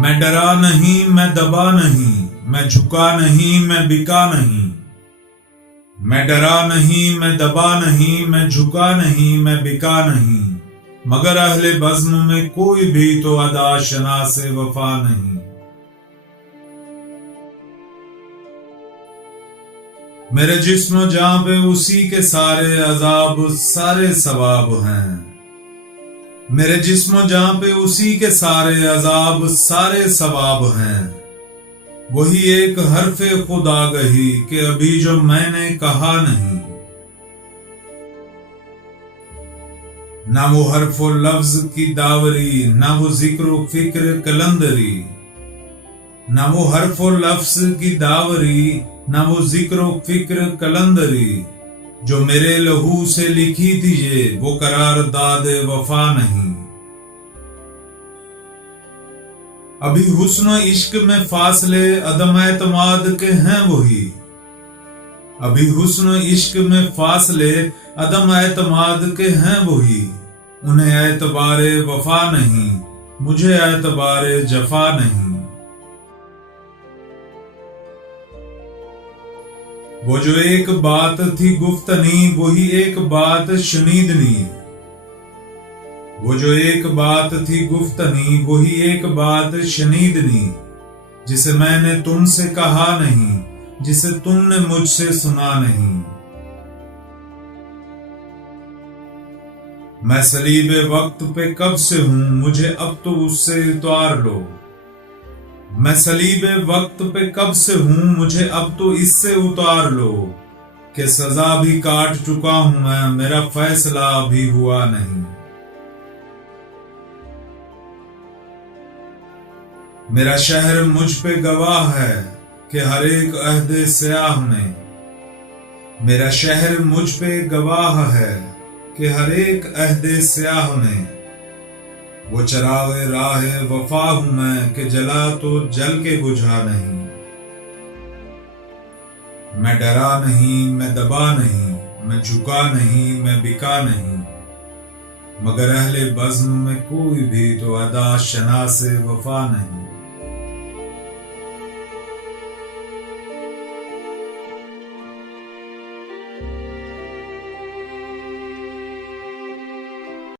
मैं डरा नहीं, मैं दबा नहीं, मैं झुका नहीं, मैं बिका नहीं। मैं डरा नहीं, मैं दबा नहीं, मैं झुका नहीं, मैं बिका नहीं। मगर अहले बज़्म में कोई भी तो अदा शनासे वफा नहीं। मेरे जिस्म जां पे उसी के सारे अजाब सारे सवाब हैं। मेरे जिस्म जां पे उसी के सारे अजाब सारे सवाब हैं। वही एक हरफे खुदा गही कि अभी जो मैंने कहा नहीं। ना वो हरफो लफ्ज की दावरी, ना वो जिक्र फिक्र कलंदरी। ना वो हरफो लफ्ज की दावरी, ना वो जिक्र फिक्र कलंदरी। जो मेरे लहू से लिखी थी ये वो करार दादे वफा नहीं। अभी हुस्न इश्क में फासले अदम एतमाद के हैं वही। अभी हुस्न इश्क में फासले अदम एतमाद के हैं वही। उन्हें एतबारे वफा नहीं, मुझे एतबारे जफा नहीं। वो जो एक बात थी गुफ्तनी वही एक बात शनीदनी। वो जो एक बात थी गुफ्तनी वही एक बात शनीदनी। जिसे मैंने तुमसे कहा नहीं, जिसे तुमने मुझसे सुना नहीं। मैं सलीबे वक्त पे कब से हूं, मुझे अब तो उससे उतार लो। मैं सलीबे वक्त पे कब से हूं, मुझे अब तो इससे उतार लो। कि सजा भी काट चुका हूं मैं, मेरा फैसला अभी हुआ नहीं। मेरा शहर मुझ पे गवाह है कि हर एक अहदे स्याह में। मेरा शहर मुझ पे गवाह है कि हर एक अहदे स्याह में। वो चरागे राह वफा हूं मैं कि जला तो जल के बुझा नहीं। मैं डरा नहीं, मैं दबा नहीं, मैं झुका नहीं, मैं बिका नहीं। मगर अहले बज़्म में कोई भी तो अदा शनासे वफा नहीं।